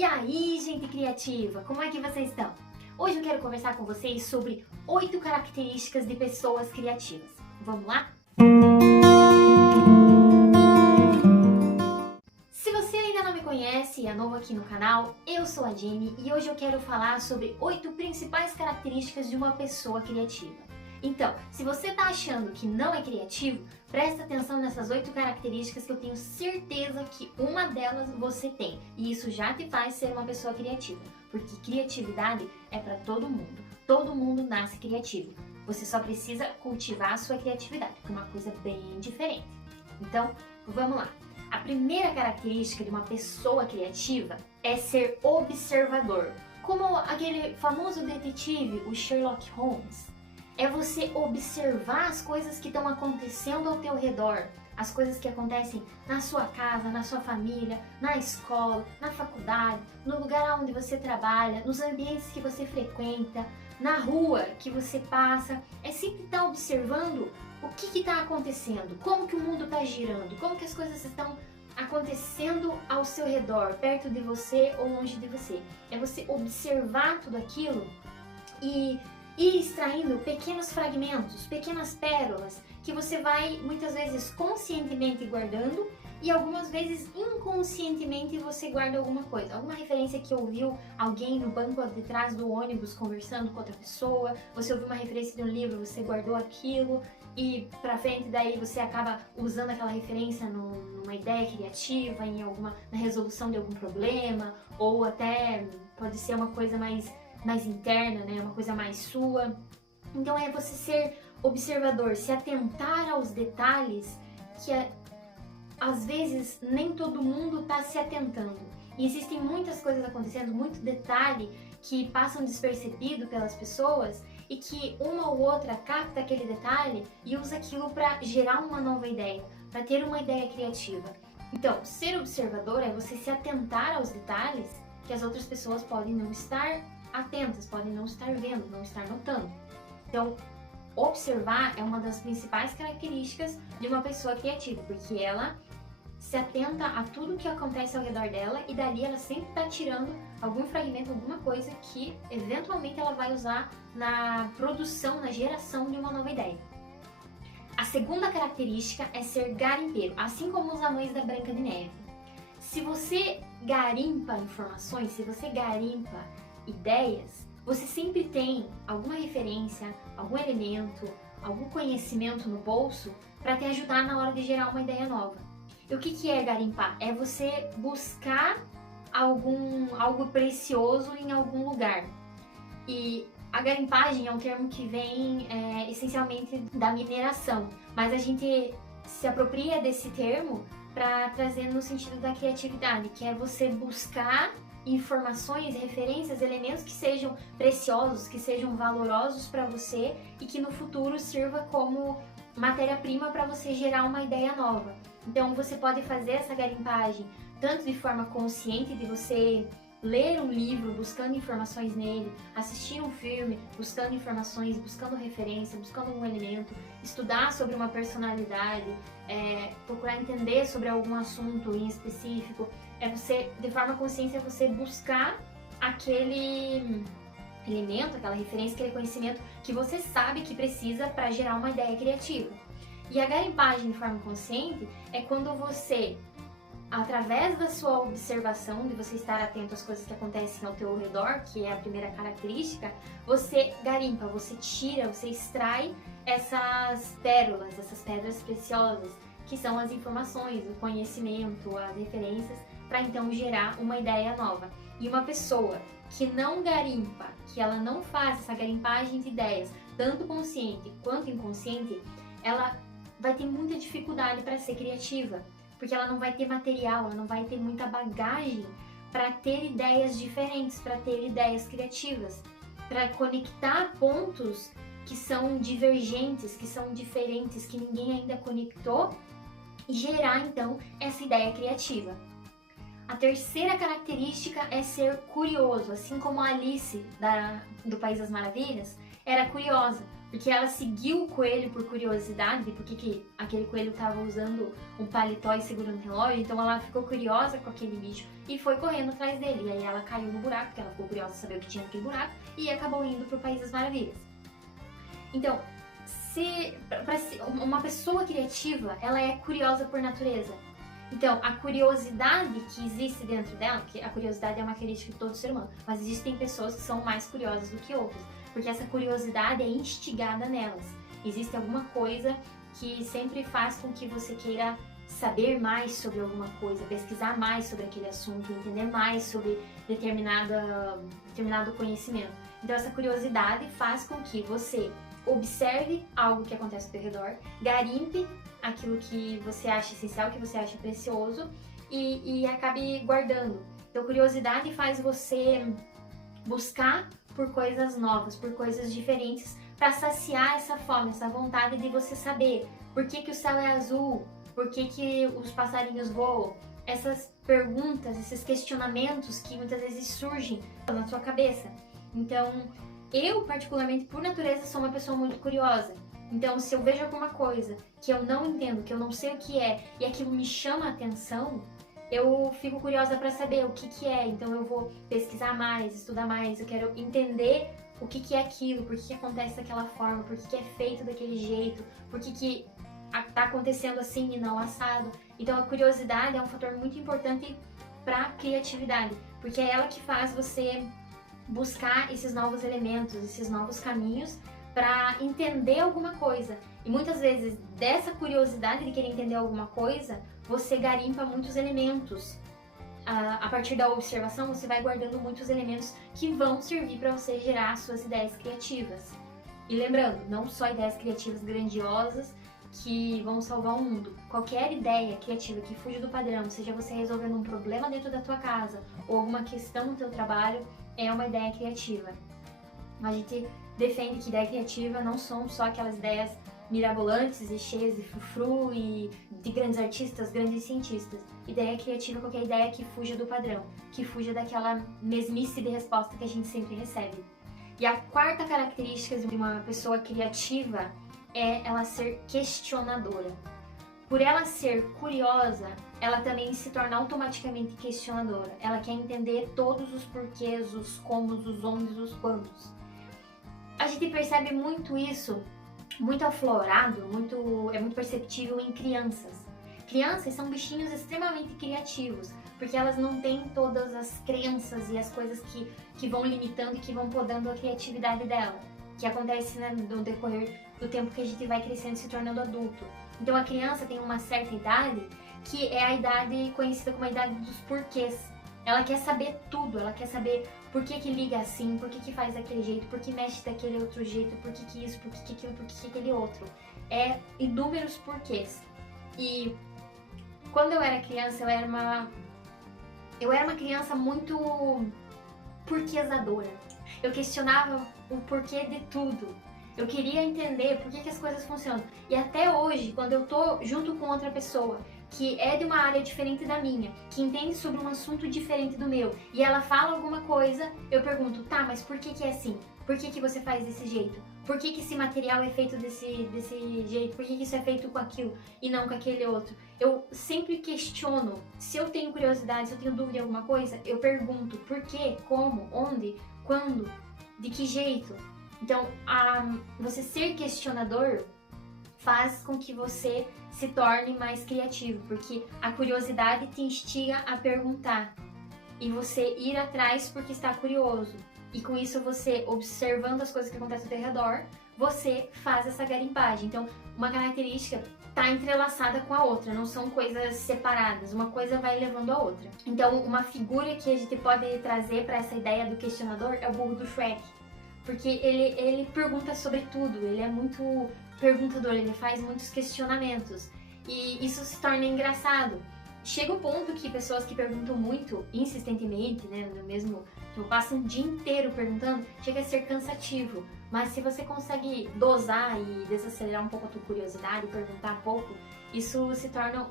E aí, gente criativa, como é que vocês estão? Hoje eu quero conversar com vocês sobre 8 características de pessoas criativas. Vamos lá? Se você ainda não me conhece e é novo aqui no canal, eu sou a Jenny e hoje eu quero falar sobre 8 principais características de uma pessoa criativa. Então, se você está achando que não é criativo, presta atenção nessas 8 características que eu tenho certeza que uma delas você tem. E isso já te faz ser uma pessoa criativa, porque criatividade é para todo mundo. Todo mundo nasce criativo. Você só precisa cultivar a sua criatividade, que é uma coisa bem diferente. Então, vamos lá. A primeira característica de uma pessoa criativa é ser observador. Como aquele famoso detetive, o Sherlock Holmes. É você observar as coisas que estão acontecendo ao teu redor, as coisas que acontecem na sua casa, na sua família, na escola, na faculdade, no lugar onde você trabalha, nos ambientes que você frequenta, na rua que você passa. É sempre estar observando o que está acontecendo, como que o mundo está girando, como que as coisas estão acontecendo ao seu redor, perto de você ou longe de você. É você observar tudo aquilo e ir extraindo pequenos fragmentos, pequenas pérolas, que você vai muitas vezes conscientemente guardando e algumas vezes inconscientemente você guarda alguma coisa. Alguma referência que ouviu alguém no banco de trás do ônibus conversando com outra pessoa, você ouviu uma referência de um livro, você guardou aquilo e pra frente daí você acaba usando aquela referência numa ideia criativa, na resolução de algum problema, ou até pode ser uma coisa mais interna, né? Uma coisa mais sua. Então é você ser observador, se atentar aos detalhes que às vezes nem todo mundo está se atentando. E existem muitas coisas acontecendo, muito detalhe que passam despercebido pelas pessoas e que uma ou outra capta aquele detalhe e usa aquilo para gerar uma nova ideia, para ter uma ideia criativa. Então, ser observador é você se atentar aos detalhes que as outras pessoas podem não estar atentas, podem não estar vendo, não estar notando. Então, observar é uma das principais características de uma pessoa criativa, porque ela se atenta a tudo que acontece ao redor dela e dali ela sempre está tirando algum fragmento, alguma coisa que eventualmente ela vai usar na produção, na geração de uma nova ideia. A segunda característica é ser garimpeiro, assim como os anões da Branca de Neve. Se você garimpa informações, se você garimpa ideias, você sempre tem alguma referência, algum elemento, algum conhecimento no bolso para te ajudar na hora de gerar uma ideia nova. E o que é garimpar? É você buscar algo precioso em algum lugar. E a garimpagem é um termo que vem essencialmente da mineração, mas a gente se apropria desse termo para trazer no sentido da criatividade, que é você buscar informações, referências, elementos que sejam preciosos, que sejam valorosos para você e que no futuro sirva como matéria-prima para você gerar uma ideia nova. Então você pode fazer essa garimpagem tanto de forma consciente, de você ler um livro buscando informações nele, assistir um filme buscando informações, buscando referência, buscando um elemento, estudar sobre uma personalidade, procurar entender sobre algum assunto em específico. É você, de forma consciente, é você buscar aquele elemento, aquela referência, aquele conhecimento que você sabe que precisa para gerar uma ideia criativa. E a garimpagem de forma consciente é quando você, através da sua observação, de você estar atento às coisas que acontecem ao teu redor, que é a primeira característica, você garimpa, você tira, você extrai essas pérolas, essas pedras preciosas, que são as informações, o conhecimento, as referências, para então gerar uma ideia nova. E uma pessoa que não garimpa, que ela não faz essa garimpagem de ideias, tanto consciente quanto inconsciente, ela vai ter muita dificuldade para ser criativa, porque ela não vai ter material, ela não vai ter muita bagagem para ter ideias diferentes, para ter ideias criativas, para conectar pontos que são divergentes, que são diferentes, que ninguém ainda conectou e gerar então essa ideia criativa. A terceira característica é ser curioso, assim como a Alice do País das Maravilhas era curiosa, porque ela seguiu o coelho por curiosidade, porque que aquele coelho estava usando um paletó e segurando o relógio, então ela ficou curiosa com aquele bicho e foi correndo atrás dele. E aí ela caiu no buraco, porque ela ficou curiosa de saber o que tinha naquele buraco, e acabou indo para o País das Maravilhas. Então, uma pessoa criativa, ela é curiosa por natureza. Então, a curiosidade que existe dentro dela, que a curiosidade é uma característica de todo ser humano, mas existem pessoas que são mais curiosas do que outras, porque essa curiosidade é instigada nelas. Existe alguma coisa que sempre faz com que você queira saber mais sobre alguma coisa, pesquisar mais sobre aquele assunto, entender mais sobre determinado conhecimento. Então, essa curiosidade faz com que você observe algo que acontece ao seu redor, garimpe aquilo que você acha essencial, que você acha precioso e acabe guardando. Então, curiosidade faz você buscar por coisas novas, por coisas diferentes, para saciar essa fome, essa vontade de você saber por que o céu é azul, por que os passarinhos voam. Essas perguntas, esses questionamentos que muitas vezes surgem na sua cabeça. Então, eu, particularmente, por natureza, sou uma pessoa muito curiosa. Então, se eu vejo alguma coisa que eu não entendo, que eu não sei o que é, e aquilo me chama a atenção, eu fico curiosa para saber o que é. Então, eu vou pesquisar mais, estudar mais, eu quero entender o que é aquilo, por que acontece daquela forma, por que é feito daquele jeito, por que tá acontecendo assim e não assado. Então, a curiosidade é um fator muito importante para a criatividade, porque é ela que faz você buscar esses novos elementos, esses novos caminhos para entender alguma coisa. E muitas vezes dessa curiosidade de querer entender alguma coisa, você garimpa muitos elementos. A partir da observação, você vai guardando muitos elementos que vão servir para você gerar suas ideias criativas. E lembrando, não só ideias criativas grandiosas que vão salvar o mundo. Qualquer ideia criativa que fuja do padrão, seja você resolvendo um problema dentro da tua casa ou alguma questão no teu trabalho, é uma ideia criativa. A gente defende que ideia criativa não são só aquelas ideias mirabolantes e cheias de frufru e de grandes artistas, grandes cientistas. Ideia criativa é qualquer ideia que fuja do padrão, que fuja daquela mesmice de resposta que a gente sempre recebe. E a quarta característica de uma pessoa criativa é ela ser questionadora. Por ela ser curiosa, ela também se torna automaticamente questionadora. Ela quer entender todos os porquês, os comos, os ondes, os quantos. A gente percebe muito isso, muito aflorado, é muito perceptível em crianças. Crianças são bichinhos extremamente criativos, porque elas não têm todas as crenças e as coisas que vão limitando e que vão podando a criatividade dela, que acontece, né, no decorrer do tempo que a gente vai crescendo e se tornando adulto. Então a criança tem uma certa idade que é a idade conhecida como a idade dos porquês. Ela quer saber tudo, ela quer saber por que liga assim, por que faz daquele jeito, por que mexe daquele outro jeito, por que isso, por que aquilo, por que aquele outro. É inúmeros porquês. E quando eu era criança, eu era uma criança muito porquesadora. Eu questionava o porquê de tudo. Eu queria entender por que as coisas funcionam. E até hoje, quando eu tô junto com outra pessoa que é de uma área diferente da minha, que entende sobre um assunto diferente do meu, e ela fala alguma coisa, eu pergunto, tá, mas por que é assim? Por que você faz desse jeito? Por que esse material é feito desse jeito? Por que isso é feito com aquilo e não com aquele outro? Eu sempre questiono. Se eu tenho curiosidade, se eu tenho dúvida em alguma coisa, eu pergunto por quê, como, onde, quando, de que jeito. Então, você ser questionador faz com que você se torne mais criativo, porque a curiosidade te instiga a perguntar e você ir atrás porque está curioso. E com isso, você observando as coisas que acontecem ao teu redor, você faz essa garimpagem. Então, uma característica está entrelaçada com a outra, não são coisas separadas, uma coisa vai levando a outra. Então, uma figura que a gente pode trazer para essa ideia do questionador é o burro do Shrek. Porque ele pergunta sobre tudo, ele é muito perguntador, ele faz muitos questionamentos. E isso se torna engraçado. Chega um ponto que pessoas que perguntam muito insistentemente, né, no mesmo, tipo, passam um dia inteiro perguntando, chega a ser cansativo. Mas se você consegue dosar e desacelerar um pouco a tua curiosidade, perguntar pouco, isso se torna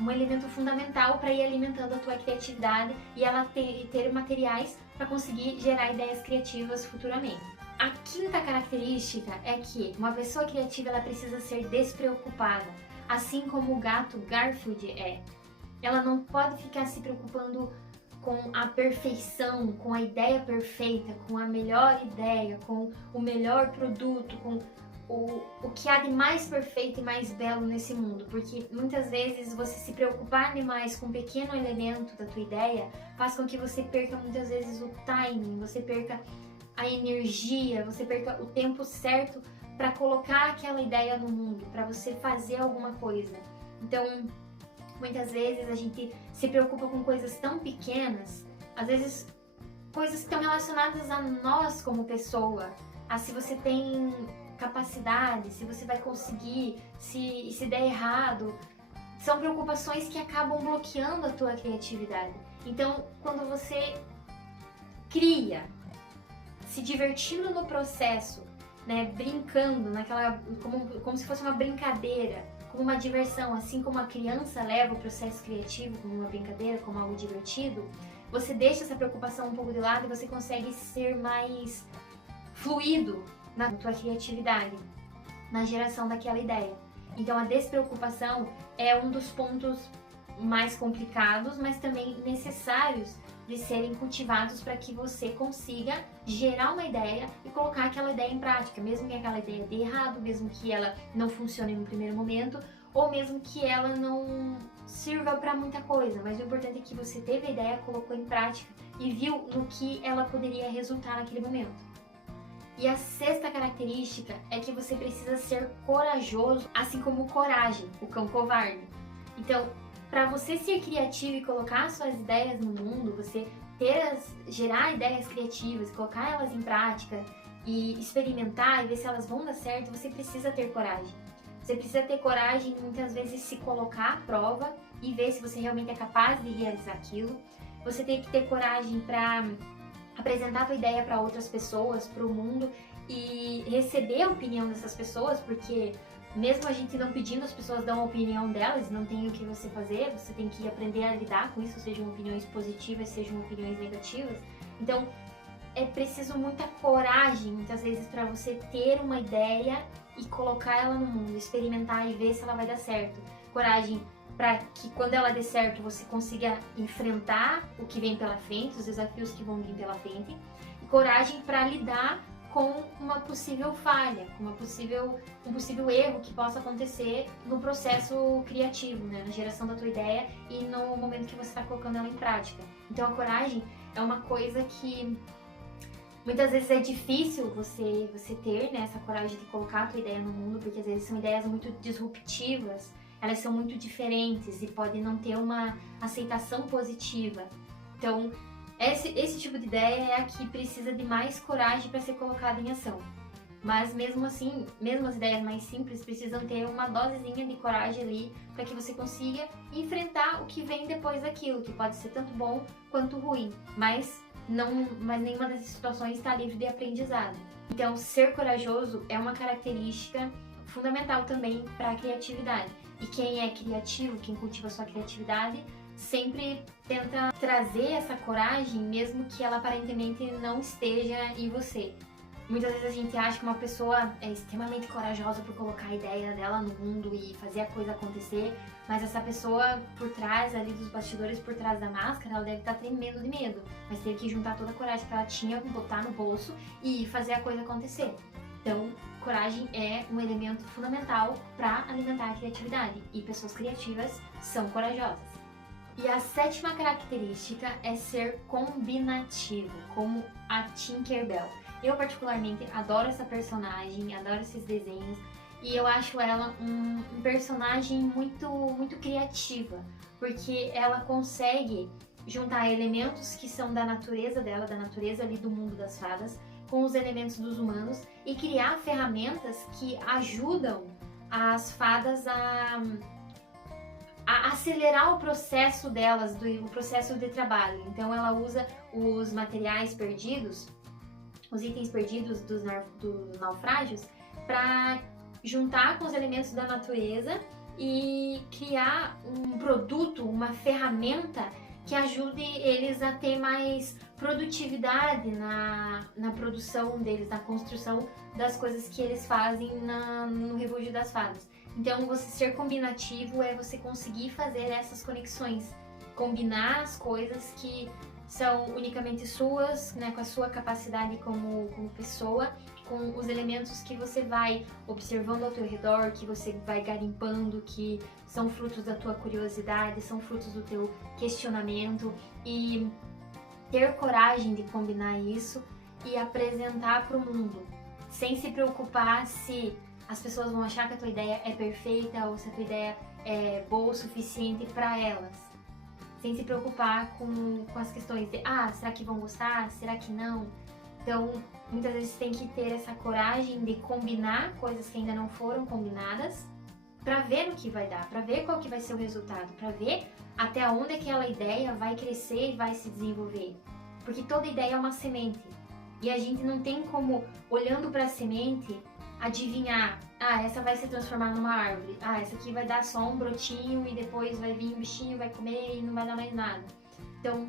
um elemento fundamental para ir alimentando a tua criatividade e ela ter materiais para conseguir gerar ideias criativas futuramente. A quinta característica é que uma pessoa criativa ela precisa ser despreocupada, assim como o gato Garfield é. Ela não pode ficar se preocupando com a perfeição, com a ideia perfeita, com a melhor ideia, com o melhor produto, com o que há de mais perfeito e mais belo nesse mundo, porque muitas vezes você se preocupar demais com um pequeno elemento da tua ideia faz com que você perca muitas vezes o timing, você perca a energia, você perca o tempo certo para colocar aquela ideia no mundo, para você fazer alguma coisa. Então, muitas vezes a gente se preocupa com coisas tão pequenas, às vezes coisas que estão relacionadas a nós como pessoa, a se você tem capacidade, se você vai conseguir, se der errado. São preocupações que acabam bloqueando a tua criatividade. Então, quando você cria, se divertindo no processo, né, brincando, como se fosse uma brincadeira, como uma diversão, assim como a criança leva o processo criativo como uma brincadeira, como algo divertido, você deixa essa preocupação um pouco de lado e você consegue ser mais fluido na tua criatividade, na geração daquela ideia. Então a despreocupação é um dos pontos mais complicados, mas também necessários de serem cultivados para que você consiga gerar uma ideia e colocar aquela ideia em prática, mesmo que aquela ideia dê errado, mesmo que ela não funcione no primeiro momento, ou mesmo que ela não sirva para muita coisa, mas o importante é que você teve a ideia, colocou em prática e viu no que ela poderia resultar naquele momento. E a sexta característica é que você precisa ser corajoso, assim como coragem, o cão covarde. Então, para você ser criativo e colocar suas ideias no mundo, você gerar ideias criativas, colocar elas em prática e experimentar e ver se elas vão dar certo, você precisa ter coragem. Você precisa ter coragem de muitas vezes se colocar à prova e ver se você realmente é capaz de realizar aquilo. Você tem que ter coragem para apresentar a tua ideia para outras pessoas, para o mundo e receber a opinião dessas pessoas, porque mesmo a gente não pedindo, as pessoas dão a opinião delas, não tem o que você fazer, você tem que aprender a lidar com isso, sejam opiniões positivas, sejam opiniões negativas. Então, é preciso muita coragem, muitas vezes, para você ter uma ideia e colocar ela no mundo, experimentar e ver se ela vai dar certo. Coragem para que quando ela der certo, você consiga enfrentar o que vem pela frente, os desafios que vão vir pela frente. E coragem para lidar com uma possível falha, com um possível erro que possa acontecer no processo criativo, né? Na geração da tua ideia e no momento que você está colocando ela em prática. Então a coragem é uma coisa que muitas vezes é difícil você ter, né, essa coragem de colocar a tua ideia no mundo, porque às vezes são ideias muito disruptivas, elas são muito diferentes e podem não ter uma aceitação positiva. Então, esse tipo de ideia é a que precisa de mais coragem para ser colocada em ação. Mas mesmo assim, mesmo as ideias mais simples precisam ter uma dosezinha de coragem ali para que você consiga enfrentar o que vem depois daquilo, que pode ser tanto bom quanto ruim, mas nenhuma dessas situações está livre de aprendizado. Então, ser corajoso é uma característica fundamental também para a criatividade. E quem é criativo, quem cultiva a sua criatividade, sempre tenta trazer essa coragem, mesmo que ela aparentemente não esteja em você. Muitas vezes a gente acha que uma pessoa é extremamente corajosa por colocar a ideia dela no mundo e fazer a coisa acontecer, mas essa pessoa por trás ali dos bastidores, por trás da máscara, ela deve estar tremendo de medo, mas teve que juntar toda a coragem que ela tinha, botar no bolso e fazer a coisa acontecer. Então, coragem é um elemento fundamental para alimentar a criatividade e pessoas criativas são corajosas. E a sétima característica é ser combinativo, como a Tinkerbell. Eu particularmente adoro essa personagem, adoro esses desenhos e eu acho ela um personagem muito criativa, porque ela consegue juntar elementos que são da natureza dela, da natureza ali do mundo das fadas, com os elementos dos humanos e criar ferramentas que ajudam as fadas a acelerar o processo delas, o processo de trabalho. Então ela usa os materiais perdidos, os itens perdidos dos naufrágios, para juntar com os elementos da natureza e criar um produto, uma ferramenta que ajude eles a ter mais produtividade na produção deles, na construção das coisas que eles fazem no Refúgio das Fadas. Então, você ser combinativo é você conseguir fazer essas conexões, combinar as coisas que são unicamente suas, né, com a sua capacidade como pessoa, com os elementos que você vai observando ao teu redor, que você vai garimpando, que são frutos da tua curiosidade, são frutos do teu questionamento, e ter coragem de combinar isso e apresentar para o mundo, sem se preocupar se as pessoas vão achar que a tua ideia é perfeita ou se a tua ideia é boa o suficiente para elas. Sem se preocupar com as questões de, será que vão gostar? Será que não? Então, muitas vezes tem que ter essa coragem de combinar coisas que ainda não foram combinadas para ver o que vai dar, para ver qual que vai ser o resultado, para ver até onde aquela ideia vai crescer e vai se desenvolver. Porque toda ideia é uma semente. E a gente não tem como, olhando para a semente, adivinhar, essa vai se transformar numa árvore, essa aqui vai dar só um brotinho e depois vai vir um bichinho, vai comer e não vai dar mais nada. Então,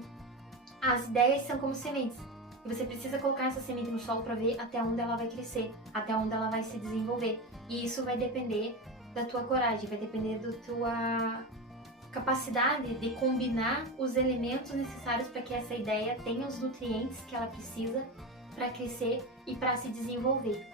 as ideias são como sementes. E você precisa colocar essa semente no solo para ver até onde ela vai crescer, até onde ela vai se desenvolver. E isso vai depender da tua coragem, vai depender da tua capacidade de combinar os elementos necessários para que essa ideia tenha os nutrientes que ela precisa para crescer e para se desenvolver.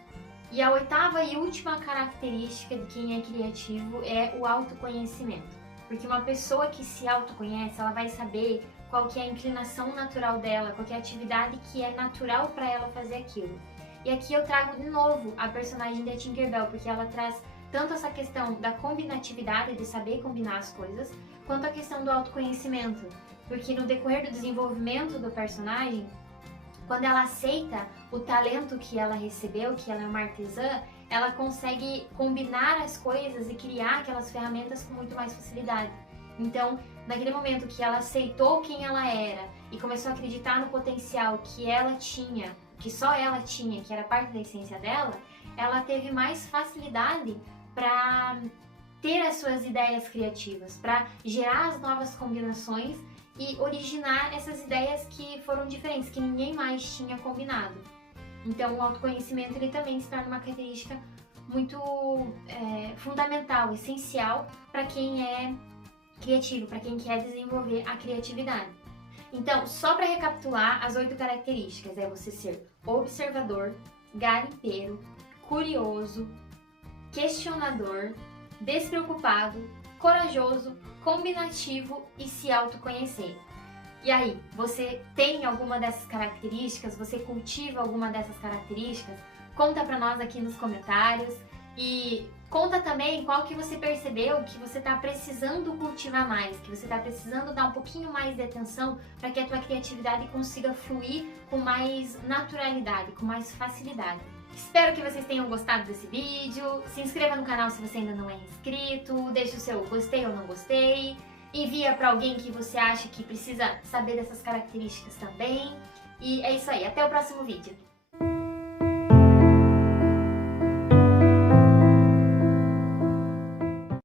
E a oitava e última característica de quem é criativo é o autoconhecimento. Porque uma pessoa que se autoconhece, ela vai saber qual que é a inclinação natural dela, qual que é a atividade que é natural para ela fazer aquilo. E aqui eu trago de novo a personagem da Tinkerbell, porque ela traz tanto essa questão da combinatividade, de saber combinar as coisas, quanto a questão do autoconhecimento. Porque no decorrer do desenvolvimento do personagem, quando ela aceita o talento que ela recebeu, que ela é uma artesã, ela consegue combinar as coisas e criar aquelas ferramentas com muito mais facilidade. Então, naquele momento que ela aceitou quem ela era e começou a acreditar no potencial que ela tinha, que só ela tinha, que era parte da essência dela, ela teve mais facilidade para ter as suas ideias criativas, para gerar as novas combinações e originar essas ideias que foram diferentes, que ninguém mais tinha combinado. Então, o autoconhecimento ele também se torna uma característica muito fundamental, essencial para quem é criativo, para quem quer desenvolver a criatividade. Então, só para recapitular, as 8 características é você ser observador, garimpeiro, curioso, questionador, despreocupado, corajoso, combinativo e se autoconhecer. E aí, você tem alguma dessas características? Você cultiva alguma dessas características? Conta pra nós aqui nos comentários e conta também qual que você percebeu que você tá precisando cultivar mais, que você tá precisando dar um pouquinho mais de atenção para que a tua criatividade consiga fluir com mais naturalidade, com mais facilidade. Espero que vocês tenham gostado desse vídeo. Se inscreva no canal se você ainda não é inscrito, deixe o seu gostei ou não gostei, envia para alguém que você acha que precisa saber dessas características também. E é isso aí, até o próximo vídeo.